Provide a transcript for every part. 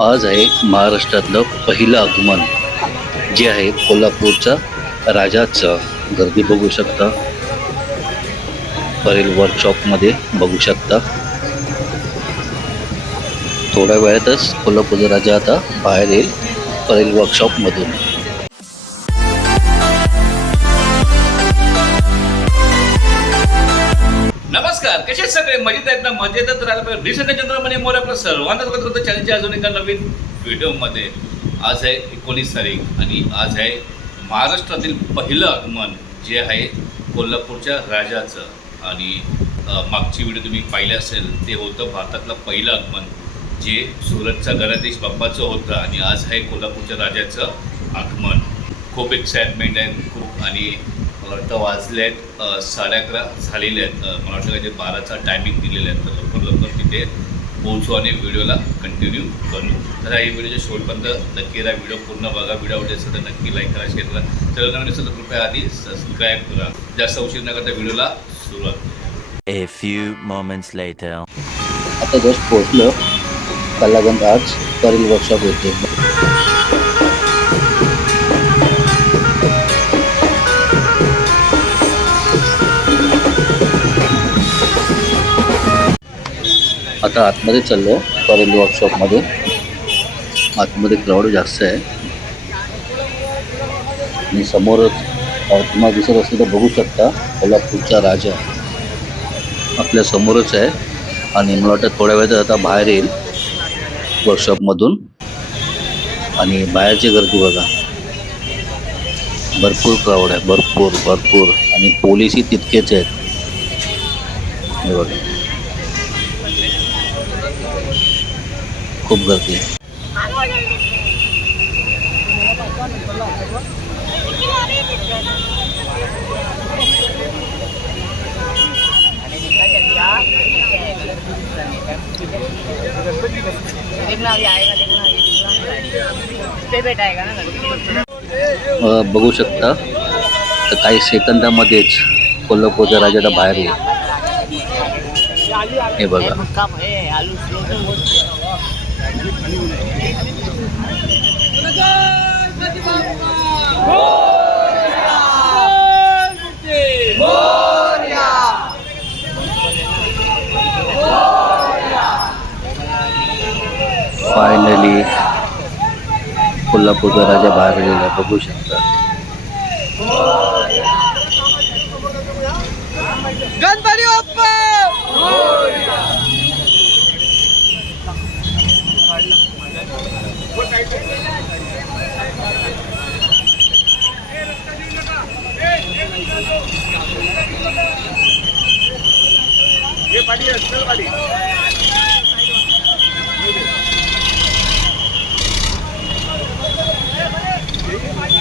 आज आहे महाराष्ट्रातलं पहिलं आगमन जे आहे कोल्हापूरचा राजाचं. गर्दी बघू शकता. परेल वर्कशॉपमध्ये बघू शकता. थोड्या वेळातच कोल्हापूरचा राजा आता बाहेर येईल परेल वर्कशॉपमधून हे सगळे मजेत आहेत ना मजेतच राहायला पाहिजे. रिसेंट चंद्रमणी मोर आपलं सर्वांना स्वागत होतं चॅनलच्या अजून एका नवीन व्हिडिओमध्ये. आज आहे एकोणीस तारीख आणि आज आहे महाराष्ट्रातील पहिलं आगमन जे आहे कोल्हापूरच्या राजाचं. आणि मागची व्हिडिओ तुम्ही पाहिले असेल ते होतं भारतातलं पहिलं आगमन जे सुरतचा गणाधीश बाप्पाचं होतं आणि आज आहे कोल्हापूरच्या राजाचं आगमन. खूप एक्साइटमेंट आहे खूप आणि मला वाटतं वाजले आहेत साडे अकरा झालेले आहेत. मला वाटतं काहीतरी बाराचा टायमिंग दिलेला आहे तर लवकर लवकर तिथे पोहोचू आणि व्हिडिओला कंटिन्यू करू. तर ही व्हिडिओच्या शेवटपर्यंत नक्की राहा. व्हिडिओ पूर्ण बघा. व्हिडिओ आवडत असेल तर नक्की लाईक करा शेअर करा. चॅनल नवीन असेल तर कृपया आधी सबस्क्राईब करा. जास्त उशीर न करता व्हिडिओला सुरुवात. A few moments later. आता जस्ट पोहोचलो. कलागंज आज परेल वर्कशॉप येते. आता आतमध्ये चाललो परेल वर्कशॉपमध्ये आतमध्ये क्राऊड जास्त आहे. आणि समोरच तुम्हाला दिसत असेल तर बघू शकता कोल्हापूरचा राजा आपल्या समोरच आहे. आणि मला वाटतं थोड्या वेळात आता बाहेर येईल वर्कशॉपमधून आणि बाहेरची गर्दी बघा. भरपूर क्राऊड आहे भरपूर भरपूर. आणि पोलीसही तितकेच आहेत. हे बघा. खूप गर्दी आहे. बघू शकता तर काही सेकंदामध्येच कोल्हापूरच्या राजाला बाहेर येईल. हे बघा. कोल्हापूरचा राजा बाहेरलेला बघू शकता. गणपती बाप्पा! ये पाठी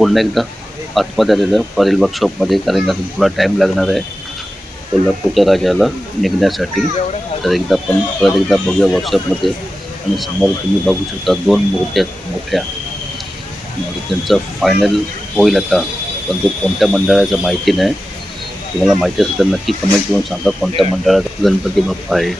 पुन्हा एकदा आतमध्ये आलेलं आहे. परेल वर्कशॉपमध्ये कारण अजून पुन्हा टाईम लागणार आहे. कोल्हापूरच्या राजाला निघण्यासाठी. तर एकदा आपण परत एकदा बघूया वर्कशॉपमध्ये आणि समोर तुम्ही बघू शकता दोन मूर्त्या मोठ्या. मग त्यांचं फायनल होईल आता. पण तो कोणत्या मंडळाचं माहिती नाही. तुम्हाला माहिती असेल तर नक्की कमेंट करून सांगा कोणत्या मंडळात गणपती बाप्पा आहे.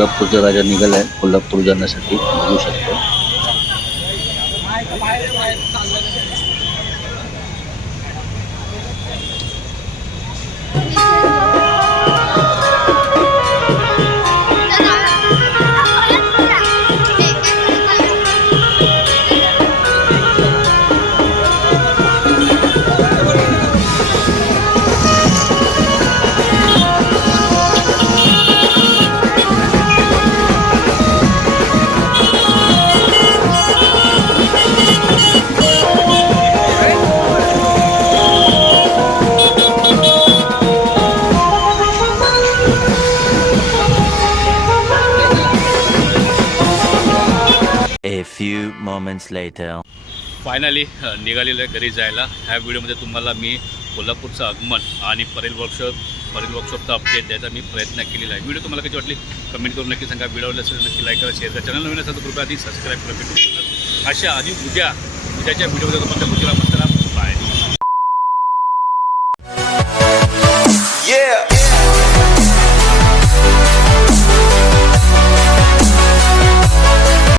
कोल्हापूरचा राजा निघाला आहे कोल्हापूर जाण्यासाठी बघू शकतो. A few moments later. Finally निघालेलं आहे घरी जायला. ह्या व्हिडिओमध्ये तुम्हाला मी कोल्हापूरचं आगमन आणि परेल वर्कशॉप परेल वर्कशॉपचा अपडेट द्यायचा मी प्रयत्न केलेला आहे. व्हिडिओ तुम्हाला कशी वाटली? कमेंट करून नक्की सांगा. व्हिडिओ असेल नक्की लाईक करा शेअर करा. चॅनल नवीन असेल तर कृपया आधी सबस्क्राईब करा. भेटू अशा आधी उद्या उद्याच्या व्हिडिओमध्ये तुम्हाला पुढच्या मस्त